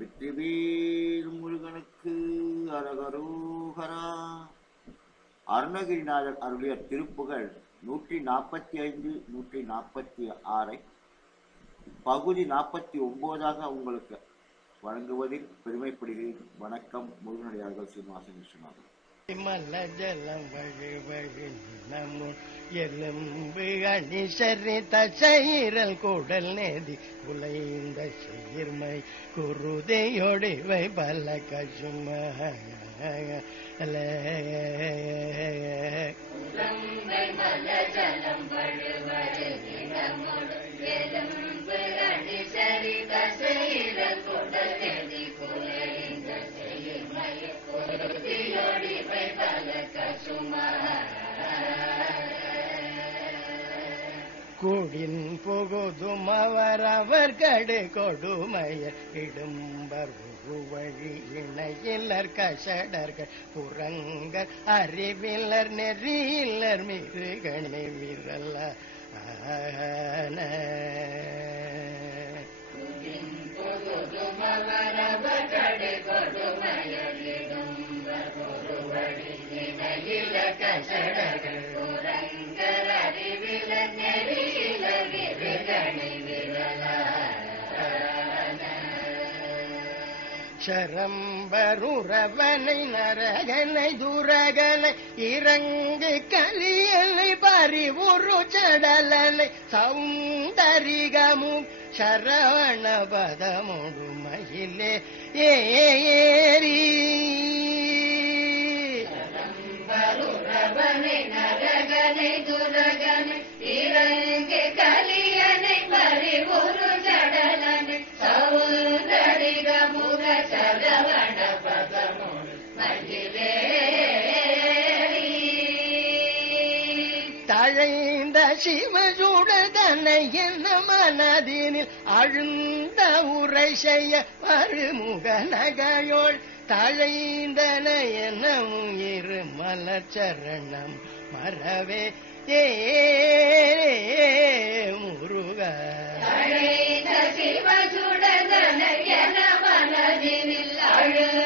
வெற்றிவேல் முருகனுக்கு அரகரோகரா. அருணகிரிநாதர் அருளிய திருப்புகழ் நூற்றி நாற்பத்தி ஐந்து நூற்றி நாற்பத்தி ஆறை. பகுதி நாற்பத்தி ஒன்பதாக உங்களுக்கு வழங்குவதில் பெருமைப்படுகிறேன். வணக்கம் முருகனடியார்கள் சீனிவாசன் விஸ்வநாதன். மல்ல ஜலம் வழி நமு எலும்பு அணி சரி தசைரல் கூடல் நேதி உலைந்த சீர்மை குருதையொடிவை பல கசும குடின் புகுதும் அவர் கடு கொடுமைய இடும்பர் வழி இணையிலர் கஷடர்கள் புறங்கள் அறிவிலர் நெறியிலர் மிருகணி விரல ஆன. சரம்பருறவனை நரகனை துரகனை இறங்கு கலியலை பறிவுரு சடலனை சௌந்தரிகமும் சரவணபதமுடுமையிலே ஏரி நரகனை துரகனை இறங்கு கலி தழைந்த என்ன மனதினில் அழுந்த உரை செய்ய மறுமுக நகையோள் தழைந்தன என்னும் இரு மலச்சரணம் மறவே. ஏ முருக. அழைந்த என மனதினில் அழு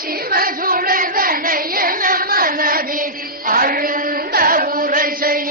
சிவ சிவசுடதனையன மனதில் அழுந்த உரை செய்ய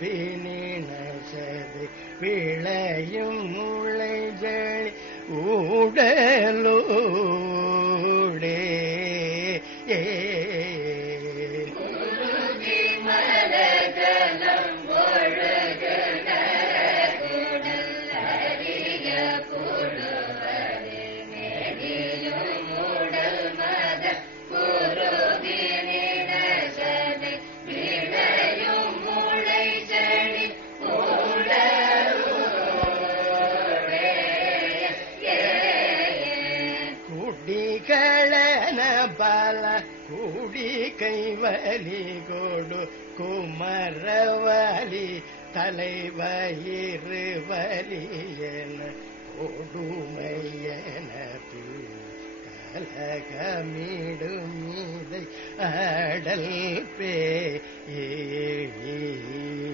de. கைவலி கோடு குமரவலி தலைவயிறு வலி என கொடுமையன கலகமிடும் மீதை அடல் பே ஏ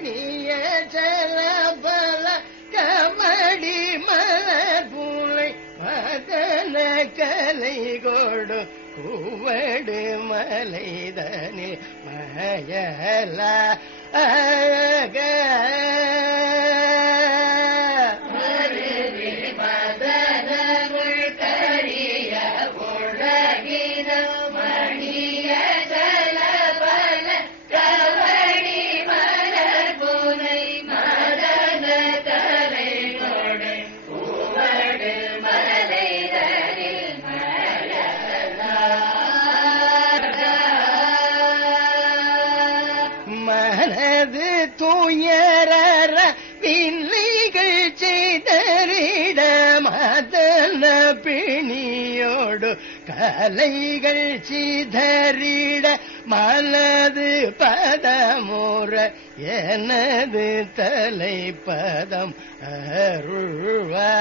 மணிய ஜலபல கமடி மலபுலை மதன கலை கொடு குவடு மலைதனில் மயல அழக. மனது துயரற வில்லைகள் செய்தரிட மதன பிணியோடு கலைகள் சிதறிட மனது பதமுற எனது தலை பதம் அருள்வா.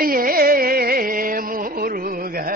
ஏ முருகா.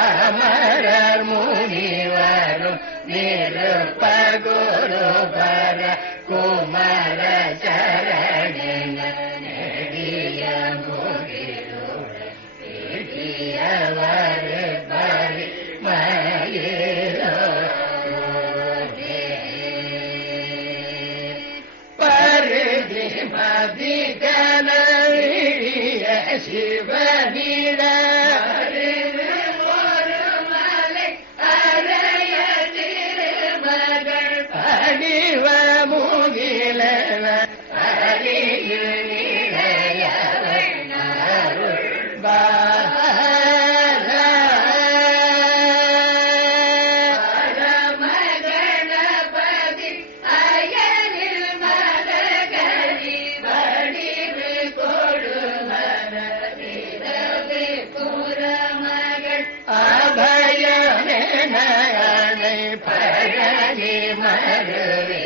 அமரர் முனிவரும் நிருப்பகுரு பர குமர சரண நெடிய முகிலோடியவர் பரி மயே பழனி மருவிய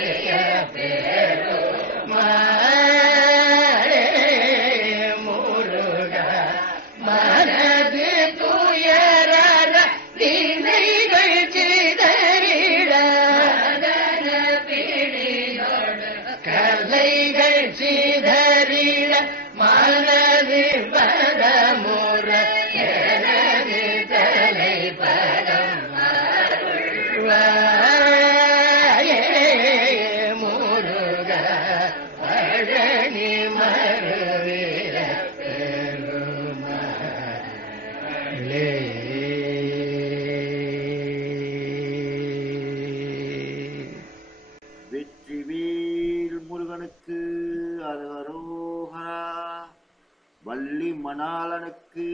வள்ளி மணாளனுக்கு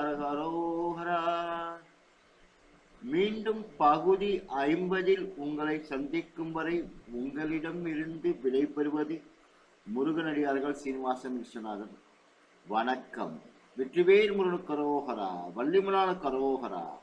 அரகரோகரா மீண்டும் பகுதி ஐம்பதில் உங்களை சந்திக்கும் வரை உங்களிடம் இருந்து விடைபெறுவது முருகனடியார்கள் சீனிவாசன் விஸ்வநாதன். வணக்கம். வெற்றிவேல் முருகன் கரோகரா வள்ளிமலான கரோகரா